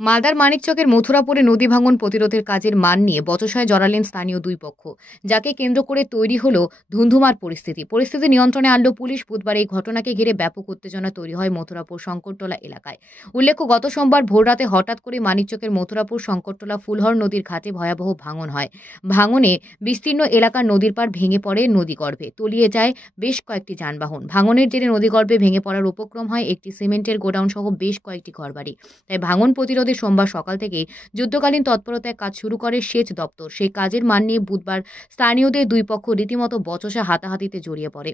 মালদার মানিকচকের মথুরাপুরে নদী ভাঙন প্রতিরোধের কাজের মান নিয়ে বচসায় জড়ালেন স্থানীয় দুই পক্ষ, যাকে কেন্দ্র করে তৈরি হলো ধুন্ধুমার পরিস্থিতি নিয়ন্ত্রণে আনলো পুলিশ। বুধবার এই ঘটনাকে ঘিরে ব্যাপক উত্তেজনা তৈরি হয় মথুরাপুর শঙ্করটোলা এলাকায়। উল্লেখ্য, গত সোমবার ভোররাতে হঠাৎ করে মানিকচকের মথুরাপুর শঙ্করটোলা ফুলহর নদীর ঘাটে ভয়াবহ ভাঙন হয়। ভাঙনে বিস্তীর্ণ এলাকার নদীর পাড় ভেঙে পড়ে নদীগর্ভে, তলিয়ে যায় বেশ কয়েকটি যানবাহন। ভাঙনের জেরে নদীগর্ভে ভেঙে পড়ার উপক্রম হয় একটি সিমেন্টের গোডাউন সহ বেশ কয়েকটি ঘরবাড়ি। তাই ভাঙন প্রতিরোধে সোমবার সকাল থেকে যুদ্ধকালীন তৎপরতায় কাজ শুরু করে সেচ দপ্তর। সেই কাজের মান নিয়ে বুধবার স্থানীয়দের দুই পক্ষ রীতিমতো বচসা হাতাহাতিতে জড়িয়ে পড়ে,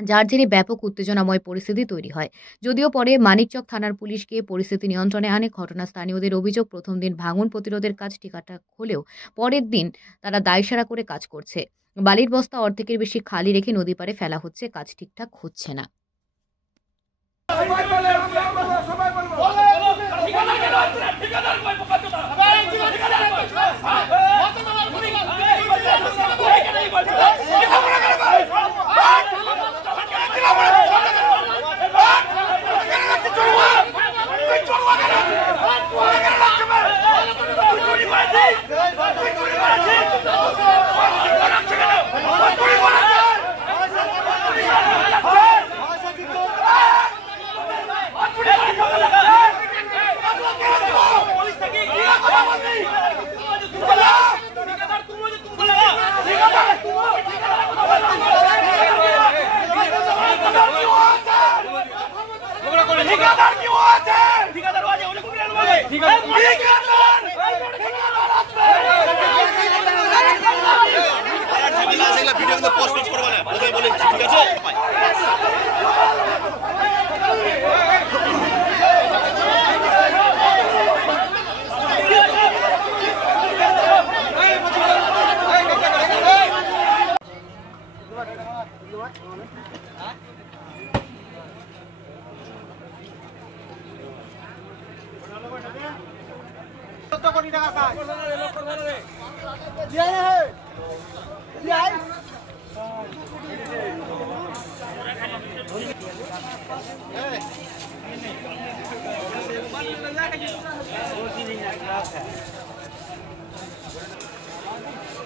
যার জেরে ব্যাপক উত্তেজনাময় পরিস্থিতি তৈরি হয়। যদিও পরে মানিকচক থানার পুলিশ গিয়ে পরিস্থিতি নিয়ন্ত্রণে আনে। ঘটনা স্থানীয়দের অভিযোগ, প্রথম দিন ভাঙন প্রতিরোধের কাজ ঠিকঠাক হলেও পরের দিন তারা দায়সারা করে কাজ করছে। বালির বস্তা অর্ধেকের বেশি খালি রেখে নদী পাড়ে ফেলা হচ্ছে, কাজ ঠিকঠাক হচ্ছে না।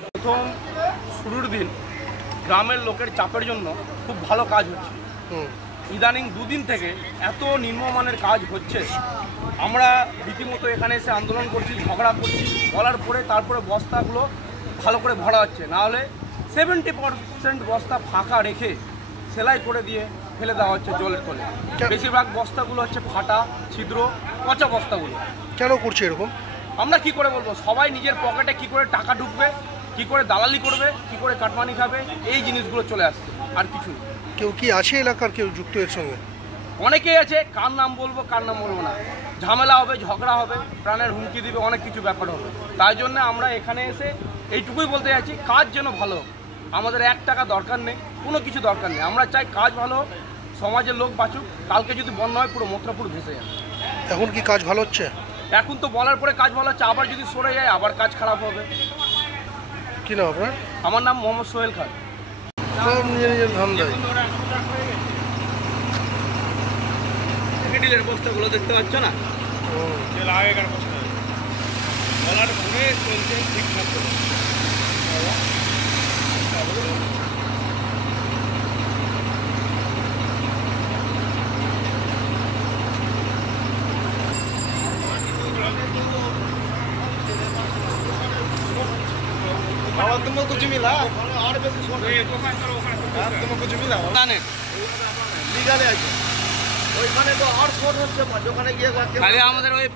প্রথম শুরুর দিন গ্রামের লোকের চাপের জন্য খুব ভালো কাজ হচ্ছে। ইদানিং দুদিন থেকে এত নিম্নমানের কাজ হচ্ছে, আমরা রীতিমতো এখানে এসে আন্দোলন করছি, ঝগড়া করছি, বলার পরে তারপরে বস্তাগুলো ভালো করে ভরা হচ্ছে, নাহলে 70% বস্তা ফাঁকা রেখে সেলাই করে দিয়ে ফেলে দেওয়া হচ্ছে জলের তলে। বেশিরভাগ বস্তাগুলো হচ্ছে ফাটা, ছিদ্র, পচা বস্তাগুলো। কেন করছে এরকম? আমরা কি করে বলবো? সবাই নিজের পকেটে কি করে টাকা ঢুকবে, কি করে দালালি করবে, কি করে কাটমানি খাবে, এই জিনিসগুলো চলে আসছে, আর কিছু। কেউ কি আছে এলাকার কেউ যুক্ত এর সঙ্গে? অনেকেই আছে, কার নাম বলবো কার নাম বলবো না। ঝামেলা হবে, ঝগড়া হবে, প্রাণের হুমকি দিবে, অনেক কিছু ব্যাপার হবে। তাই জন্য আমরা এখানে এসে এইটুকুই বলতে চাইছি, কাজ যেন ভালো হোক। আমাদের 1 টাকা দরকার নেই, কোনো কিছু দরকার নেই। আমরা চাই কাজ ভালো হোক, সমাজের লোক বাঁচুক। কালকে যদি বন্যা হয় পুরো মথুরাপুর ভেসে যাবে। এখন কি কাজ ভালো হচ্ছে? এখন তো বলার পরে কাজ ভালো হচ্ছে, আবার যদি সরে যায় আবার কাজ খারাপ হবে। কি নাম আপনার? আমার নাম মোহাম্মদ সোহেল খান। সব নিজের নিজের ধান দেয়। ডিলের বস্তাগুলো দেখতে পাচ্ছ না? আগেকার বস্তা বলার পরে চলছে ঠিকঠাক করে। तुमको कुछ मिला और बेसी तुमको कुछ मिला লিগালে আছে ওইখানে তো আর শোট হচ্ছে ওখানে গিয়ে তাহলে আমাদের ওই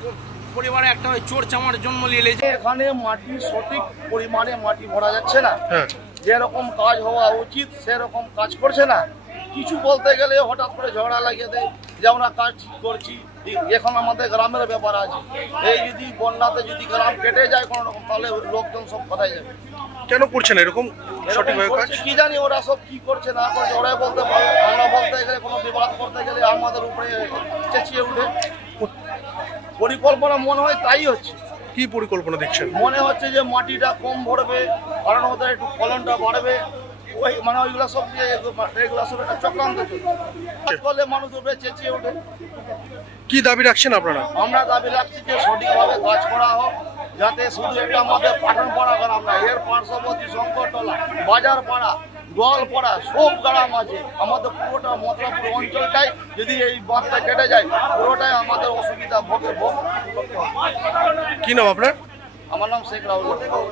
পরিবারে একটা ওই চোর চামার জন্ম নিয়ে লেছে। এখানে মাটি সঠিক পরিমাণে মাটি ভরা যাচ্ছে না, যেরকম কাজ হওয়া উচিত সেরকম কাজ করছে না। কিছু বলতে গেলে হঠাৎ করে ঝগড়া লাগিয়ে দেয় যে আমরা কাজ ঠিক করছি। এখন আমাদের গ্রামের ব্যাপার আছে, এই যদি বন্যাতে যদি গ্রাম কেটে যায় কোনো রকম, তাহলে লোকজন সব কোথায় যাবে? কেন করছেন এরকম সঠিকভাবে কাজ? কি জানি ওরা সব কি করছে না করছে, ওরাই বলতে পারে। আমরা বলতে গেলে, কোনো বিবাদ করতে গেলে আমাদের উপরে চেঁচিয়ে উঠে। পরিকল্পনা মনে হয় তাই হচ্ছে। কি পরিকল্পনা দেখছেন? মনে হচ্ছে যে মাটিটা কম ভরবে, কারণ ওদের একটু ফলনটা বাড়বে, ওই মানে ওইগুলো সব দিয়ে এগুলো সব একটা চক্রান্ত করলে মানুষ উপরে চেঁচিয়ে ওঠে। কি দাবি রাখছেন আপনারা? আমরা দাবি রাখছি যে সঠিকভাবে কাজ করা হোক, যাতে শুধু এটা আমাদের পাঠানপাড়া গ্রাম না, এর পার্শ্ববর্তী শঙ্করতলা, বাজার পাড়া, গোয়ালপাড়া সব গ্রাম আছে। আমাদের পুরোটা মথুরাপুর অঞ্চলটাই যদি এই বাঁধটা কেটে যায়, পুরোটাই আমাদের অসুবিধা ভোগ করতে হবে। কি নাম আপনার? আমার নাম শেখ রাহুল।